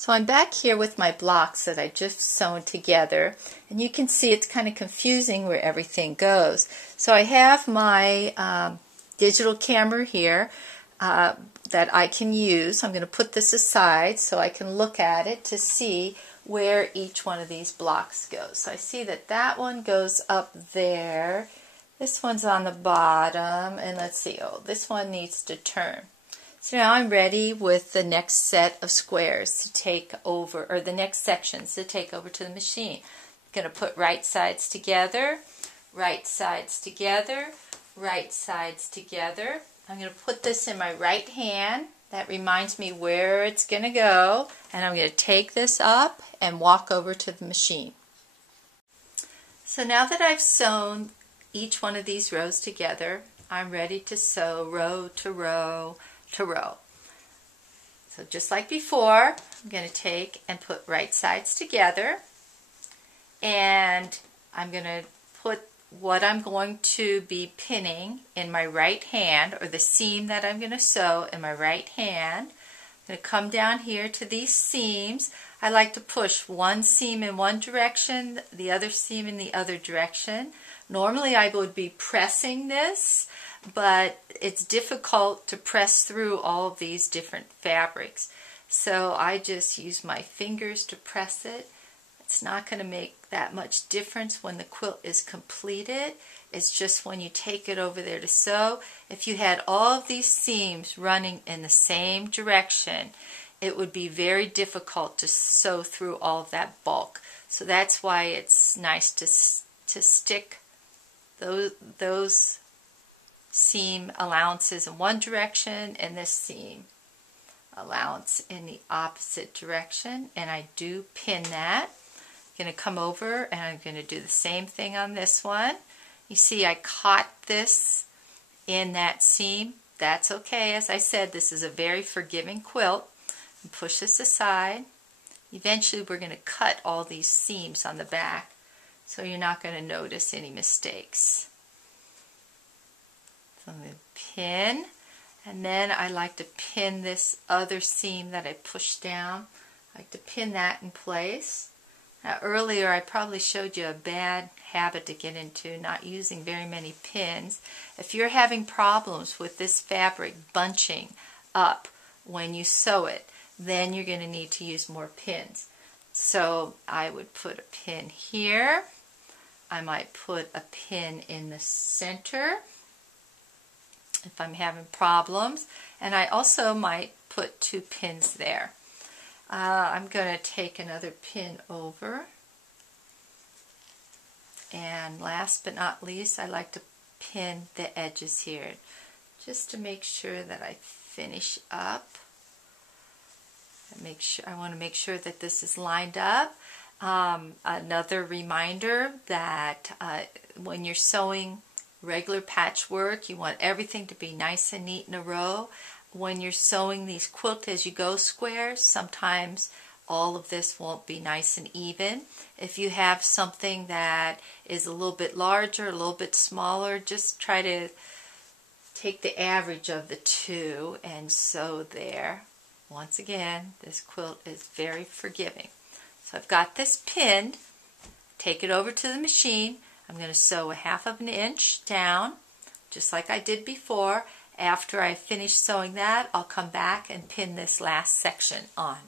So I'm back here with my blocks that I just sewn together, and you can see it's kind of confusing where everything goes. So I have my digital camera here that I can use. I'm going to put this aside so I can look at it to see where each one of these blocks goes. So I see that that one goes up there. This one's on the bottom, and let's see, oh, this one needs to turn. So now I'm ready with the next set of squares to take over, or the next sections to take over to the machine. I'm going to put right sides together, right sides together, right sides together. I'm going to put this in my right hand. That reminds me where it's going to go. And I'm going to take this up and walk over to the machine. So now that I've sewn each one of these rows together, I'm ready to sew row to row to row. So just like before, I'm going to take and put right sides together, and I'm going to put what I'm going to be pinning in my right hand, or the seam that I'm going to sew in my right hand. I'm going to come down here to these seams. I like to push one seam in one direction, the other seam in the other direction. Normally I would be pressing this, but it's difficult to press through all of these different fabrics. So I just use my fingers to press it. It's not going to make that much difference when the quilt is completed. It's just when you take it over there to sew. If you had all of these seams running in the same direction, it would be very difficult to sew through all of that bulk. So that's why it's nice to stick those seam allowances in one direction and this seam allowance in the opposite direction, and I do pin that. I'm going to come over and I'm going to do the same thing on this one. You see I caught this in that seam. That's okay. As I said, this is a very forgiving quilt. And push this aside. Eventually we're going to cut all these seams on the back, so you're not going to notice any mistakes. So I'm going to pin, and then I like to pin this other seam that I pushed down. I like to pin that in place. Now earlier I probably showed you a bad habit to get into, not using very many pins. If you're having problems with this fabric bunching up when you sew it, then you're going to need to use more pins. So I would put a pin here. I might put a pin in the center if I'm having problems, and I also might put 2 pins there. I'm going to take another pin over, and last but not least, I like to pin the edges here just to make sure that I finish up. I want to make sure that this is lined up. Another reminder that when you're sewing regular patchwork, you want everything to be nice and neat in a row. When you're sewing these quilt as you go squares, sometimes all of this won't be nice and even. If you have something that is a little bit larger, a little bit smaller, just try to take the average of the two and sew there. Once again, this quilt is very forgiving. So I've got this pinned. Take it over to the machine. I'm going to sew a 1/2 inch down, just like I did before. After I finish sewing that, I'll come back and pin this last section on.